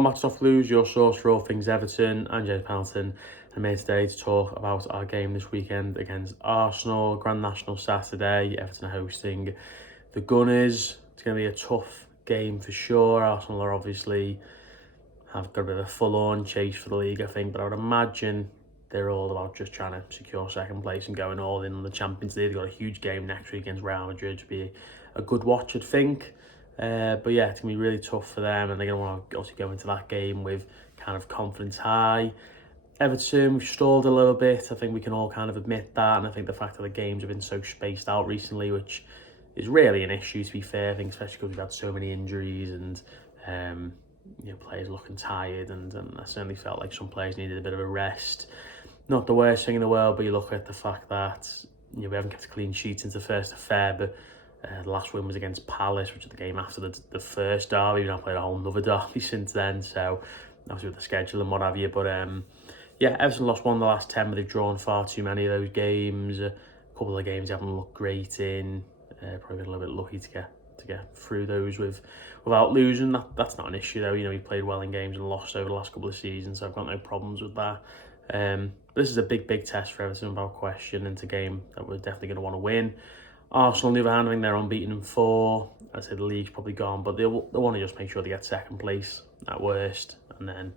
Matt Off Lose, your source for all things Everton. I'm James Pendleton. I'm here today to talk about our game this weekend against Arsenal. Grand National Saturday. Everton are hosting the Gunners. It's going to be a tough game for sure. Arsenal are obviously have got a bit of a full-on chase for the league, I think, but I would imagine they're all about just trying to secure second place and going all in on the Champions League. They've got a huge game next week against Real Madrid to be a good watch, I'd think. But yeah, it's going to be really tough for them, and they're going to want to obviously go into that game with kind of confidence high. Everton, we've stalled a little bit. I think we can all kind of admit that, and I think the fact that the games have been so spaced out recently, which is really an issue, to be fair. I think especially because we've had so many injuries and players looking tired, and I certainly felt like some players needed a bit of a rest. Not the worst thing in the world, but you look at the fact that we haven't kept a clean sheet since the 1st of Feb. The last win was against Palace, which is the game after the first derby. We've now played a whole other derby since then, so obviously with the schedule and what have you. But yeah, Everton lost one of the last 10, but they've drawn far too many of those games. A couple of the games they haven't looked great in. Probably been a little bit lucky to get through those without losing. That's not an issue though. We played well in games and lost over the last couple of seasons, so I've got no problems with that. But this is a big test for Everton, without question. It's a game that we're definitely going to want to win. Arsenal, on the other hand, I think they're unbeaten in 4. I'd say the league's probably gone, but they'll want to just make sure they get second place at worst, and then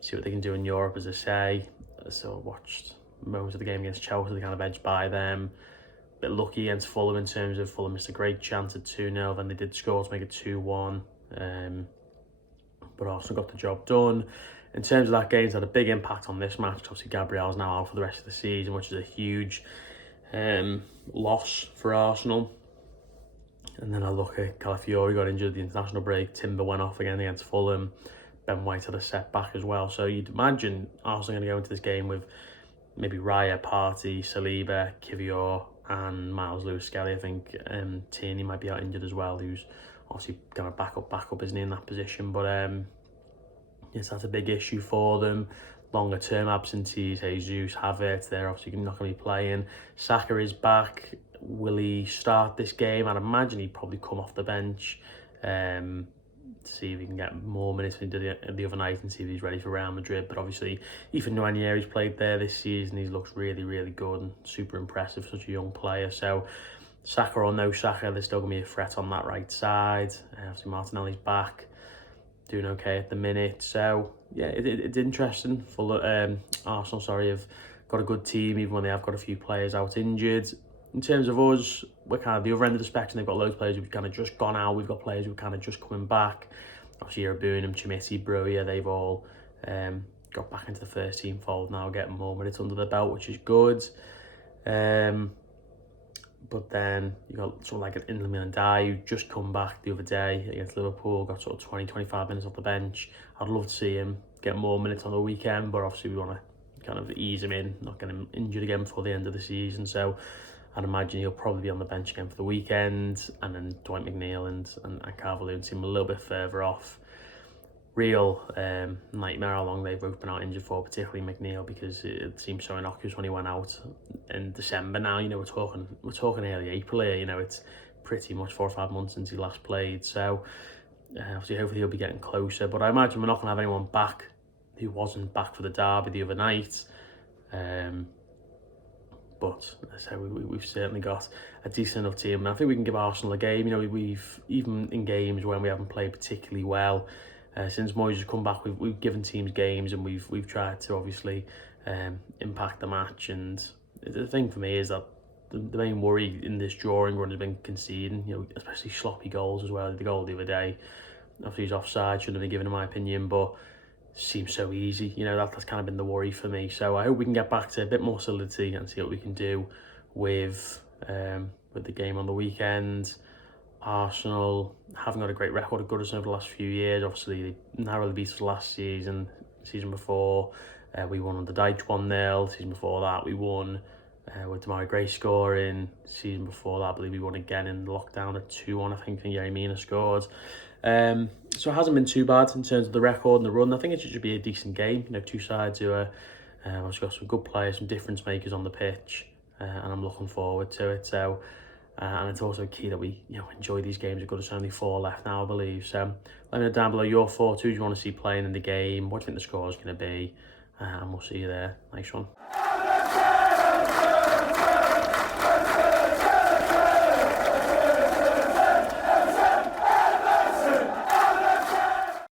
see what they can do in Europe, as I say. So I watched moments of the game against Chelsea, they kind of edged by them. A bit lucky against Fulham in terms of Fulham missed a great chance at 2-0, then they did score to make it 2-1. But Arsenal got the job done. In terms of that game, it's had a big impact on this match. Obviously, Gabriel's now out for the rest of the season, which is a huge loss for Arsenal. And then I look at Calafiori got injured at the international break. Timber went off again against Fulham. Ben White had a setback as well. So you'd imagine Arsenal are going to go into this game with maybe Raya, Partey, Saliba, Kivior, and Miles Lewis-Skelly. I think Tierney might be out injured as well, who's obviously going to back up, isn't he, in that position? But yes, that's a big issue for them. Longer term absentees, Jesus, Havertz, they're obviously not going to be playing. Saka is back. Will he start this game? I'd imagine he'd probably come off the bench to see if he can get more minutes than he did the other night and see if he's ready for Real Madrid. But obviously, Ethan Nwaneri's played there this season. He looks really good and super impressive, such a young player. So Saka or no Saka, there's still going to be a threat on that right side. Obviously, Martinelli's back, doing okay at the minute. So yeah, it's interesting. Arsenal, have got a good team, even when they have got a few players out injured. In terms of us, we're kind of the other end of the spectrum. They've got loads of players who've kind of just gone out. We've got players who are kind of just coming back. Obviously, Yerubunam, Chimiti, Brewyer, they've all got back into the first team fold now, getting more minutes under the belt, which is good. But then you got someone like an Iliman Ndiaye who just come back the other day against Liverpool, got sort of 20-25 minutes off the bench. I'd love to see him get more minutes on the weekend, but obviously we want to kind of ease him in, not get him injured again before the end of the season. So I'd imagine he'll probably be on the bench again for the weekend. And then Dwight McNeil and Calvert-Lewin seem a little bit further off. Real nightmare how long they've both been out injured for, particularly McNeil, because it seems so innocuous when he went out in December. Now we're talking early April here. It's pretty much 4 or 5 months since he last played. So obviously, hopefully he'll be getting closer. But I imagine we're not going to have anyone back who wasn't back for the derby the other night. But as I say, we've certainly got a decent enough team, and I think we can give Arsenal a game. We've even in games when we haven't played particularly well. Since Moyes has come back, we've given teams games, and we've tried to obviously impact the match. And the thing for me is that the main worry in this drawing run has been conceding, especially sloppy goals as well. The goal the other day, obviously he's offside, shouldn't have been given in my opinion, but seems so easy. That's kind of been the worry for me. So I hope we can get back to a bit more solidity and see what we can do with the game on the weekend. Arsenal haven't got a great record at Goodison over the last few years. Obviously, they narrowly beat us last season before. We won under Dyche 1-0. Season before that, we won with Damari Gray scoring. Season before that, I believe we won again in lockdown at 2-1, I think, and Yerry Mina scored. So it hasn't been too bad in terms of the record and the run. I think it should be a decent game. Two sides who are obviously got some good players, some difference makers on the pitch, and I'm looking forward to it. So And it's also key that we enjoy these games. We've got only 4 left now, I believe. So let me know down below your thoughts. Who do you want to see playing in the game? What do you think the score is going to be? And we'll see you there. Nice one.